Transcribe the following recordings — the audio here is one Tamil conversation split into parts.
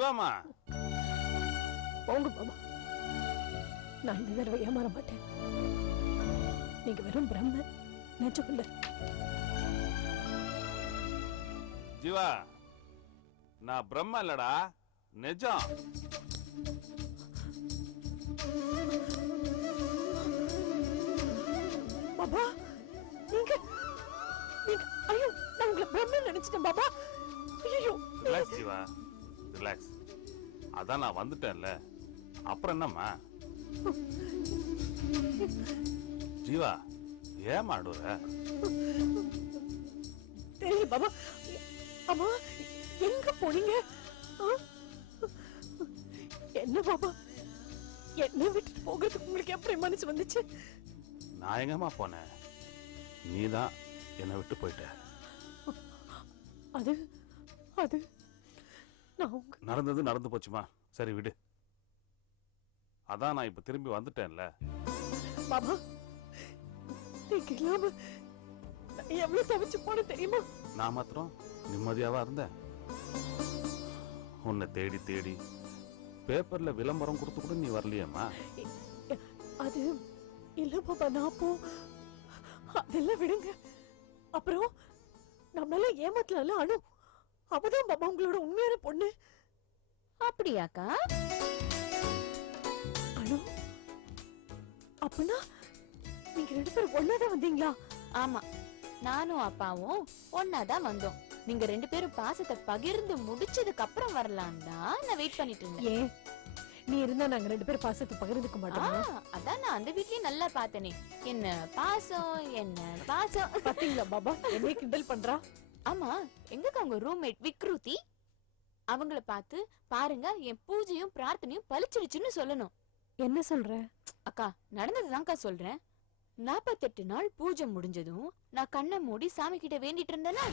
ஜீவாமா போங்க பாபா, நான் இந்த தடவை ஏமாற மாட்டேன். நீங்க வெறும் பிரம்ம, நிஜம் இல்ல. ஜீவா, நான் பிரம்ம இல்லடா, நிஜம். பாபா நீங்க ஐயோ, நான் உங்களை பிரம்ம நினைச்சிட்டேன் பாபா. ஐயோ ரிலாக்ஸ் ஜீவா, ரிலாக்ஸ். அதான் நான் வந்துட்டேன்ல, அப்புறம் என்னம்மா? ஜீவா ஏன் ஆடுற? தெரியும் பாபா. அம்மா எங்க போனீங்க? என்ன பாபா, என்ன விட்டுட்டு போகிறதுக்கு உங்களுக்கு எப்படி மனசு வந்துச்சு? நான் எங்கம்மா போனேன், நீதான் என்னை விட்டு போயிட்ட. அது அது நான் நடந்தது நடந்து போச்சுமா, சரி விடு. அதான் நான் இப்ப திரும்பி வந்துட்டேன்ல. பாபா நீங்க இல்லாம எவ்வளவு தவிச்சு போன தெரியுமா? நான் மாத்திரம் நிம்மதியாவா இருந்தேன். உன்னை தேடி தேடி பேப்பர்ல விளம்பரம் கொடுத்து கூட நீ வரலையேம்மா. அது இல்ல பாபா, நான் போ அதெல்லாம் விடுங்க. அப்புறம் நம்மளால ஏமாத்தல அனு, அவதான் பாபா உங்களோட உண்மையான பொண்ணு. அப்படியாக்கா? அனு, அப்பனா நீங்க ரெண்டு பேரும் ஒன்னாதான் வந்தீங்களா? ஆமா, நானும் அப்பாவும் ஒன்னாதான் வந்தோம். நீங்க ரெண்டு பேரும் பாசத்தை பகிர்ந்து முடிச்சதுக்கு அப்புறம் வரலாம் தான் நான் வெயிட் பண்ணிட்டு இருந்தேன். ஏன் நீ இருந்தா நாங்க ரெண்டு பேரும் பாசத்தை பகிர்ந்துக்க மாட்டோம்? அதான் நான் அந்த வீட்லயே நல்லா பார்த்தனே, என்ன பாசம் என்ன பாசம். பாத்தீங்களா பாபா, என்னை கிண்டல் பண்றா. ஆமா, எங்கக்கா உங்க ரூம்மேட் விக்ருதி? அவங்கள பார்த்து பாருங்க என் பூஜையும் பிரார்த்தனையும் பலிச்சிடுச்சுன்னு சொல்லணும். என்ன சொல்ற? அக்கா நடந்ததுதான்க்கா சொல்றேன். 48 நாள் பூஜை முடிஞ்சதும் நான் கண்ணை மூடி சாமி கிட்ட வேண்டிட்டு இருந்தேனா,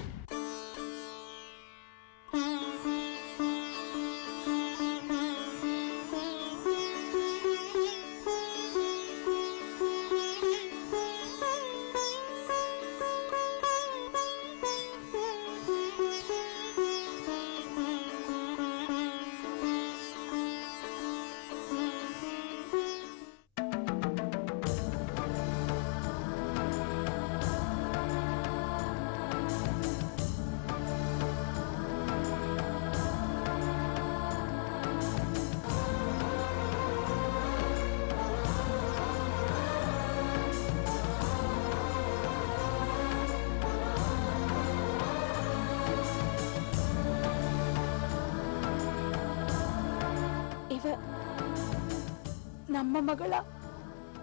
நம்ம மகளா?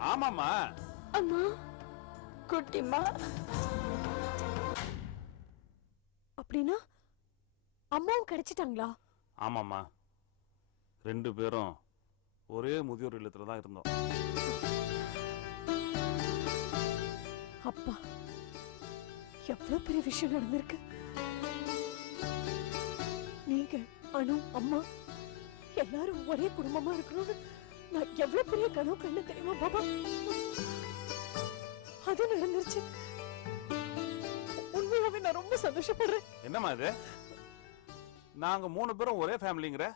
ஆமாமா. அம்மா, குட்டிமா. அப்படின்னா அம்மாவும் கிடைச்சிட்டாங்களா? ஆமாமா, ரெண்டு பேரும் ஒரே முதியோர் இல்லத்துல தான் இருந்தோம். அப்பா, எவ்வளவு பெரிய விஷயம் நடந்திருக்கு. நீங்க அனு அம்மா எல்லாரும் ஒரே குடும்பமா இருக்கணும்னு நான் எவ்வளவு பெரிய கனவு கண்ணு தெரியுமா பாபா? அது நடந்துருச்சு. உண்மையாவே நான் ரொம்ப சந்தோஷப்படுறேன். என்னம்மா இது, நாங்க 3 பேரும் ஒரே ஃபேமிலிங்கிற,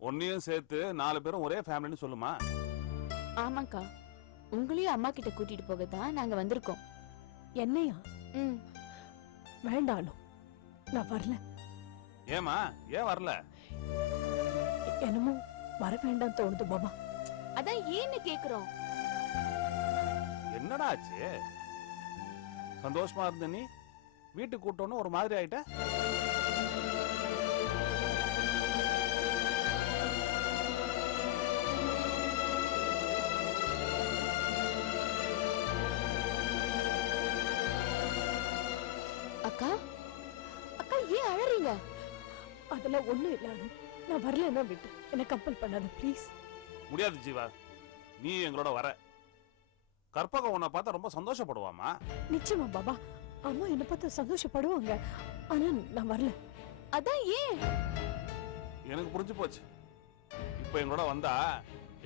ஒன்னையும் சேர்த்து 4 பேரும் ஒரே ஃபேமிலின்னு சொல்லுமா? ஆமாக்கா, உங்களையும் அம்மா கிட்ட கூட்டிட்டு போகத்தான் நாங்க வந்திருக்கோம். என்னையா? வேண்டாம், நான் வரல. ஏமா ஏன் வரல? என்னமோ வர வேண்டாம் தோணுது பாபா. அதான் ஏன்னு கேக்குறோம். என்னடா ஆச்சு? சந்தோஷமா இருந்த நீ வீட்டுக்கு கூட்டணும் ஒரு மாதிரி ஆயிட்ட. அக்கா அக்கா ஏன் அழறீங்க? அதெல்லாம் ஒண்ணு இல்ல அனு, நான் வரலன்னா விட்டு என்ன கம்பல் பண்ணாத ப்ளீஸ். முடியாது ஜீவா, நீ எங்களோட வர. கற்பகம் உன்னை பார்த்தா ரொம்ப சந்தோஷப்படுவாமா. நிச்சயமா பாபா, அம்மா என்ன பார்த்து சந்தோஷப்படுவாங்க. ஆனா நான் வரல. அதான் ஏன்? எனக்கு புரிஞ்சு போச்சு. இப்ப எங்களோட வந்தா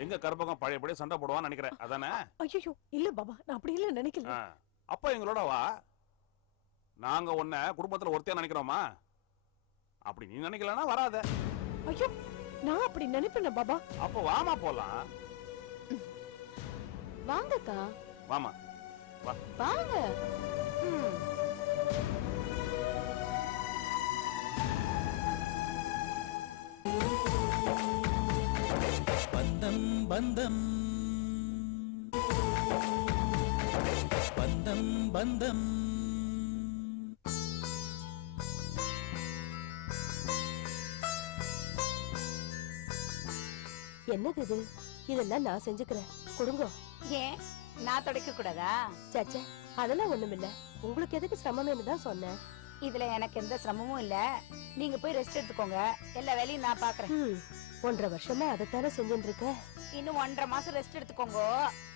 எங்க கற்பகம் பழையபடி சண்டை போடுவான்னு நினைக்கிறேன், அதானே? ஐயோ இல்ல பாபா, நான் அப்படி இல்ல நினைக்கல. அப்ப எங்களோட வா. நாங்க உன்னை குடும்பத்துல ஒருத்தையா நினைக்கிறோமா? அப்படி நீ நினைக்கலன்னா வராத. ஐயோ நான் அப்படி நினைப்பேன் பாபா. அப்போ வாமா போலாம். வாங்கக்கா வாமா வா. வாங்க. ம். பந்தம் பந்தம் பந்தம் பந்தம். என்னது இது? இதெல்லாம் நான் செஞ்சுக்கிறேன், கொடுங்க. ஏன் நான் துடைக்க கூடாதா? சச்சே, அதெல்லாம் ஒண்ணுமில்ல. உங்களுக்கு எதுக்கு சிரமம்னு தான் சொன்னேன். இதுல எனக்கு எந்த சிரமமும் இல்ல. நீங்க போய் ரெஸ்ட் எடுத்துக்கோங்க, எல்லா வேலையும் நான் பாக்குறேன். 1.5 வருஷமா அதைத்தானே செஞ்சுட்டு இருக்க. இன்னும் 1.5 மாசம் ரெஸ்ட் எடுத்துக்கோங்க,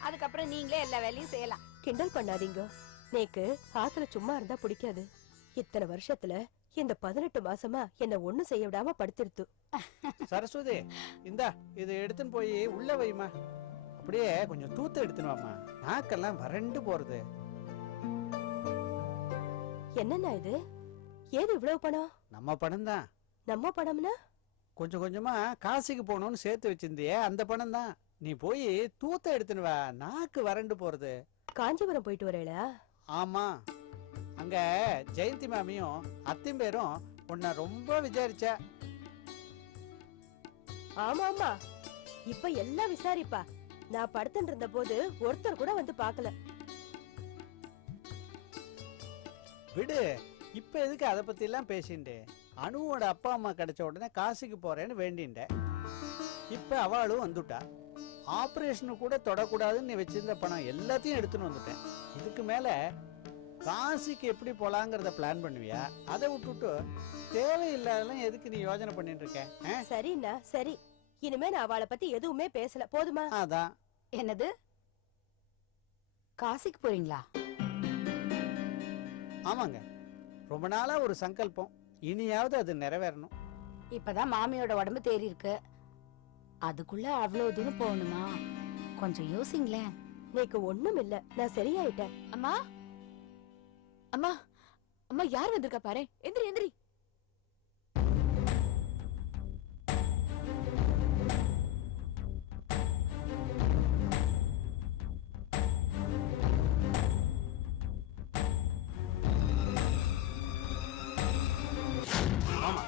அதுக்கப்புறம் நீங்களே எல்லா வேலையும் செய்யலாம். கிண்டல் பண்ணாதீங்க. நேக்கு ஆத்துல சும்மா இருந்தா பிடிக்காது. இத்தனை வருஷத்துல இந்த 18 மாசமா என்ன ஒண்ணும் செய்ய விடாம படுத்திருத்து. சரஸ்வதி, இந்தா இதை எடுத்துன்னு போய் உள்ள வைமா. அப்படியே கொஞ்சம் தூத்து எடுத்துன்னு வாமா, நாக்கெல்லாம் வறண்டு போறது. என்னன்னா இது? ஏது இவ்வளவு பணம்? நம்ம பணம் தான். நம்ம பணம்னா? கொஞ்சம் கொஞ்சமா காசிக்கு போகணும்னு சேர்த்து வச்சிருந்தியே, அந்த பணம் தான். நீ போய் தூத்த எடுத்துன்னு வா, நாக்கு வறண்டு போறது. காஞ்சிபுரம் போயிட்டு வரேளா? ஆமா, அங்க ஜெயந்தி மாமியும் அத்தையும் பேரும் உன்னை ரொம்ப விசாரிச்சா. ஆமா ஆமா, இப்ப எல்லாம் விசாரிப்பா. நான் படுத்துட்டு இருந்த போது ஒருத்தர் கூட வந்து பாக்கல. விடு, இப்ப எதுக்கு அதை பத்தி எல்லாம் பேசிண்டு? அனுவோட அப்பா அம்மா கிடைச்ச உடனே காசிக்கு போறேன்னு வேண்டிண்ட. இப்ப அவளும் வந்துட்டா. ஆபரேஷனு கூட தொடக்கூடாதுன்னு நீ வச்சிருந்த பணம் எல்லாத்தையும் எடுத்துன்னு வந்துட்டேன். இதுக்கு மேல காசிக்கு எப்படி போலாங்கிறத பிளான் பண்ணுவியா? அதை விட்டுட்டு தேவையில்லாதெல்லாம் எதுக்கு நீ யோசனை பண்ணிட்டு இருக்க? சரிண்ணா சரி, இனிமே நான் அவளை பத்தி எதுவுமே பேசல, போதுமா? அதான். என்னது, காசிக்கு போறீங்களா? ஆமாங்க, ரொம்ப நாளா ஒரு சங்கல்பம், இனியாவது அது நிறைவேறணும். இப்பதான் மாமியோட உடம்பு தேறி இருக்கு, அதுக்குள்ள அவ்வளவு தூரம் போகணுமா? கொஞ்சம் யோசிங்களேன். நீக்கு ஒண்ணும் இல்ல, நான் சரியாயிட்டேன். அம்மா அம்மா அம்மா, யார் வந்திருக்கா பாரு. எந்திரி எந்திரி. ஆமா,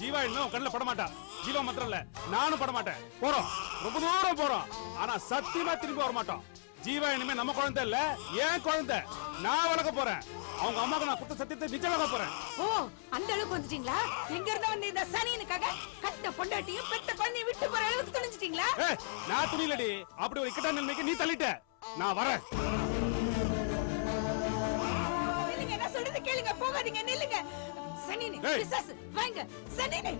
ஜீவா இன்னும் கண்ணுல பட மாட்டா. ஜீவா மாத்திரம் இல்ல, நானும் பட மாட்டேன். போறோம், ரொம்ப தூரம் போறோம். ஆனா சத்தியமா திரும்பி வர மாட்டோம். ஜீவா இனிமே நம்ம குழந்தை இல்ல, ஏன் குழந்தை. நான் வளர்க்க போறேன். அவங்க அம்மாக்கு நான் குத்த சத்தியத்தை நிச்சயம் வளர்க்க போறேன். ஓ, அந்த அளவுக்கு வந்துட்டீங்களா? எங்க இருந்து வந்து இந்த சனியனுக்காக கட்ட பொண்டாட்டியும் பெத்த குழந்தையும் விட்டு போற அளவுக்கு துணிஞ்சிட்டீங்களா? நான் துணிலடி, அப்படி ஒரு இக்கட்டான நிலைமைக்கு நீ தள்ளிட்ட. நான் வரேன். நில்லுங்க, என்ன சொல்றது கேளுங்க, போகாதீங்க, நில்லுங்க. சனியனே, பிசாசு, வாங்க. சனியனே,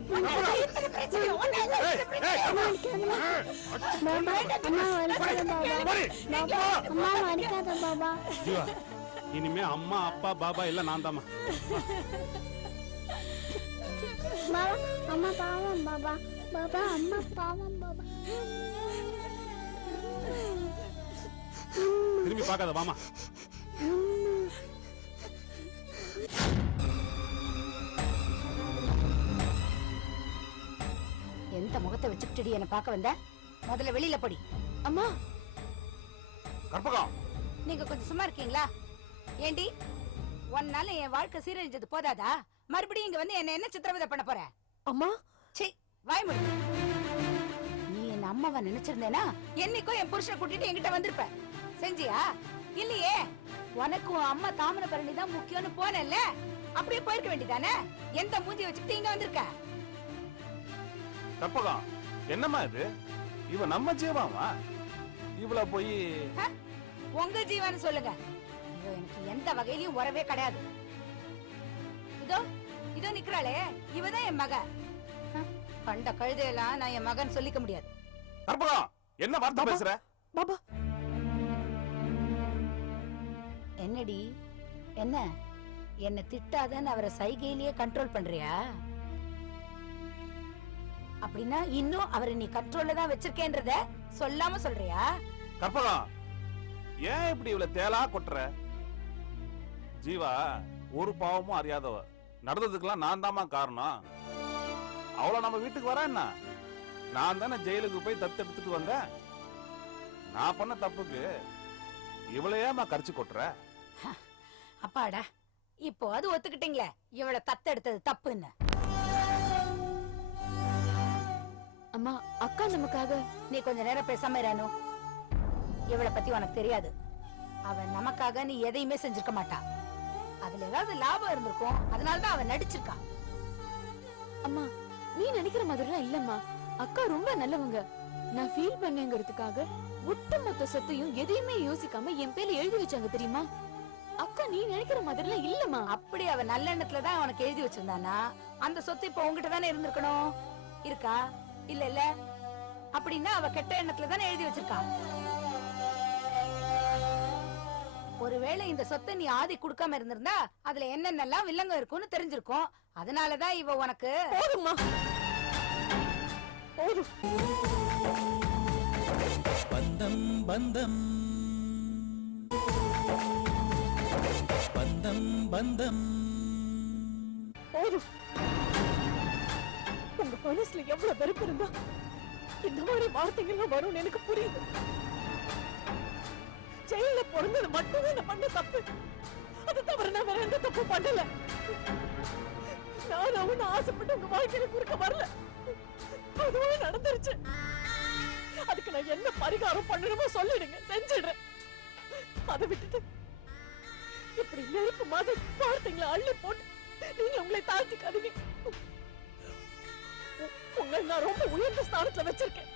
இத்தனை பிரச்சனை, ஒண்ணாக ஜீவா, இனிமே அம்மா அப்பா பாபா எல்லாம் நான் தாமா. அம்மா பாவம் பாபா, பாபா அம்மா பாவம் பாபா. திரும்பி பார்க்காத வாமா. எந்த முகத்தை வச்சுக்கிட்டு என்ன பார்க்க வந்த? முதல்ல வெளியில போடி. அம்மா, கற்பகம், நீங்க கொஞ்சம் சும்மா இருக்கீங்களா? ஏண்டி, ஒன்னால என் வாழ்க்கை சீரழிஞ்சது போதாதா? மறுபடியும் இங்க வந்து என்ன சித்திரவதை பண்ண போற? அம்மா, சீ, வாய் மூடு. நீ என்ன அம்மாவா நினைச்சிருந்தேனா என்னைக்கோ என் புருஷனை கூட்டிட்டு என்கிட்ட வந்திருப்ப. செஞ்சியா? இல்லையே. உனக்கு உன் அம்மா தாமிரபரணி தான் முக்கியம்னு போனேல்ல, அப்படியே போயிருக்க வேண்டியதானே? எந்த மூஞ்சி வச்சுக்கிட்டு இங்க வந்திருக்க? கற்பகம், என்னம்மா இது? இவ நம்ம ஜீவாமா? இவள போய் உங்க ஜீவன் சொல்லுங்க. இவ எனக்கு எந்த வகையிலயும் உறவே கிடையாது. இதோ இதோ நிக்கிறாளே, இவதான் என் மக. கண்ட கழுதையெல்லாம் நான் என் மகன் சொல்லிக்க முடியாது. கற்பகம், என்ன வார்த்தை பேசுற? பாபா, என்னடி, என்ன திட்டாதன்னு அவரை சைகையிலேயே கண்ட்ரோல் பண்றியா? அப்படின்னா இன்னும் அவரை நீ கண்ட்ரோல்ல தான் வச்சிருக்கேன்றத சொல்லாம சொல்றியா? கற்பகம், ஏன் இப்படி இவள தேலா கொட்டுற? ஜீவா ஒரு பாவமும் அறியாதவ. நடந்ததுக்கெல்லாம் நான் தாமா காரணம். அவளை நம்ம வீட்டுக்கு வரா என்ன? நான் தானே ஜெயிலுக்கு போய் தத்தெடுத்துட்டு வந்தேன். நான் பண்ண தப்புக்கு இவளையேமா கரிச்சு கொட்டுற? அப்பாடா, இப்போ அது ஒத்துக்கிட்டீங்களே இவளை தத்தெடுத்தது தப்புன்னு. அம்மா, அக்கா நமக்காக. நீ கொஞ்ச நேரம் பேசாம இரானு. இவளை பத்தி உனக்கு தெரியாது. அவன் நமக்காக நீ எதையுமே செஞ்சிருக்க மாட்டா. அதுல ஏதாவது லாபம் இருந்திருக்கும், அதனாலதான் அவன் நடிச்சிருக்கான். அம்மா, நீ நினைக்கிற மாதிரிலாம் இல்லம்மா. அக்கா ரொம்ப நல்லவங்க. நான் ஃபீல் பண்ணேங்கிறதுக்காக ஒட்டுமொத்த சொத்தையும் எதையுமே யோசிக்காம என் பேர்ல எழுதி வச்சாங்க தெரியுமா? அக்கா நீ நினைக்கிற மாதிரிலாம் இல்லம்மா. அப்படி அவ நல்ல எண்ணத்துலதான் அவனுக்கு எழுதி வச்சிருந்தானா அந்த சொத்து இப்ப உங்ககிட்ட தானே இருந்திருக்கணும். இருக்கா? இல்ல இல்ல. அப்படின்னா அவ கெட்ட எண்ணத்துல தானே எழுதி வச்சிருக்கா. ஒருவேளை இந்த சொத்தை நீ ஆதி கொடுக்காம இருந்திருந்தா அதுல என்னென்னலாம் வில்லங்க இருக்கும்னு தெரிஞ்சிருக்கும். அதனாலதான் இவ உனக்கு. போதும்மா, போதும். பந்தம் பந்தம் பந்தம் பந்தம் போதும். உங்க மனசுல எவ்வளவு வெறுப்பு இருந்தா இந்த மாதிரி வார்த்தைகள்லாம் வரும்னு எனக்கு புரியுது. ஜெயில பிறந்தது மட்டும்தான் நான் பண்ண தப்பு. அது தவிர நான் வேற எந்த தப்பு பண்ணல. நான் அவனை ஆசைப்பட்டு உங்க வாழ்க்கையில குறுக்க வரல. அதுவும் நடந்துருச்சு. அதுக்கு நான் என்ன பரிகாரம் பண்ணணுமோ சொல்லிடுங்க, செஞ்சிடுறேன். அதை விட்டுட்டு இப்படி நெருப்பு மாதிரி வார்த்தைங்களை அள்ளி போட்டு நீங்க உங்களை தாழ்த்திக்காதீங்க. உங்களை நான் ரொம்ப உயர்ந்த ஸ்தானத்துல வச்சிருக்கேன்.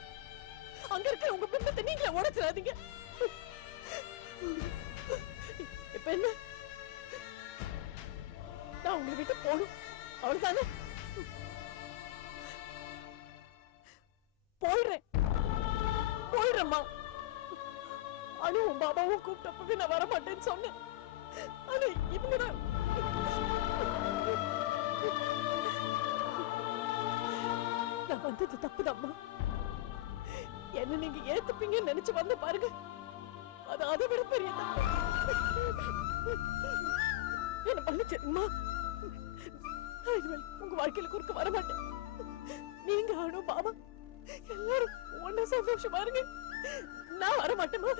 அங்க இருக்கிற உங்க பிம்பத்தை நீங்களே உடைச்சிடாதீங்க. இப்ப என்ன, நான் உங்களை விட்டு போகணும், அவ்வளவுதானே? போயிடுறேம்மா. அனுவும் பாபாவும் கூப்பிட்டப்பவே நான் வரமாட்டேன்னு சொன்னேன். ஆனா இவங்கதான் நான் வந்தது தப்புதாம்மா. என்ன நீங்க ஏத்துப்பீங்கன்னு நினைச்சு வந்து பாருங்க, அது அதை விட பெரிய தப்பு. என்ன பண்ணிச்சிருங்கம்மா. உங்க வாழ்க்கையில குறுக்க வரமாட்டேன். நீங்க அனு பாபா எல்லாரும் ஒன்ன சந்தோஷமா இருங்க. நான் வரமாட்டேமா.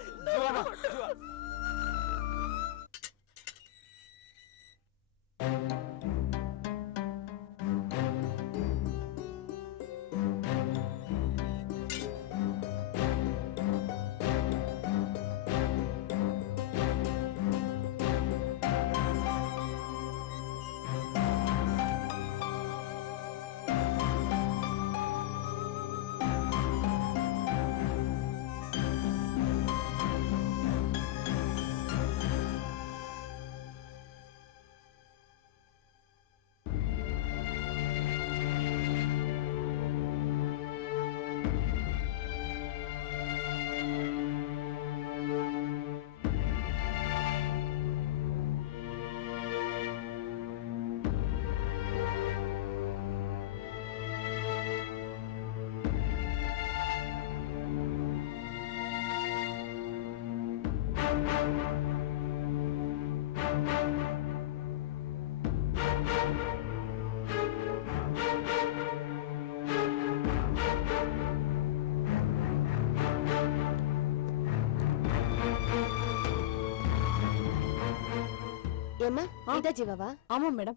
ஏம்மா, இதா ஜீவாவா? ஆமா மேடம்.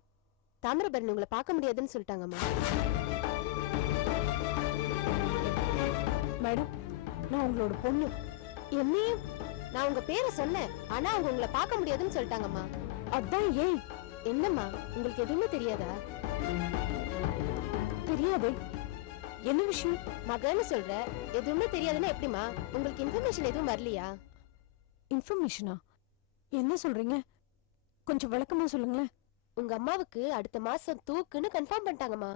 தாமிரபரணி உங்களை பார்க்க முடியாதுன்னு சொல்லிட்டாங்கம்மா. மேடம், நான் உங்களோட பொண்ணு. என்னையும் நான் உங்க பேரை சொன்னேன், ஆனா அவங்க உங்களை பார்க்க முடியாதுன்னு சொல்லிட்டாங்கம்மா. அதான் ஏன்? என்னம்மா, உங்களுக்கு எதுவுமே தெரியாதா? தெரியாது. என்ன விஷயம்? மகன்னு சொல்ற, எதுவுமே தெரியாதுன்னா எப்படிமா? உங்களுக்கு இன்ஃபர்மேஷன் எதுவும் வரலையா? இன்ஃபர்மேஷனா? என்ன சொல்றீங்க? கொஞ்சம் விளக்கமா சொல்லுங்களேன். உங்க அம்மாவுக்கு அடுத்த மாசம் தூக்குன்னு கன்ஃபார்ம் பண்ணிட்டாங்கம்மா.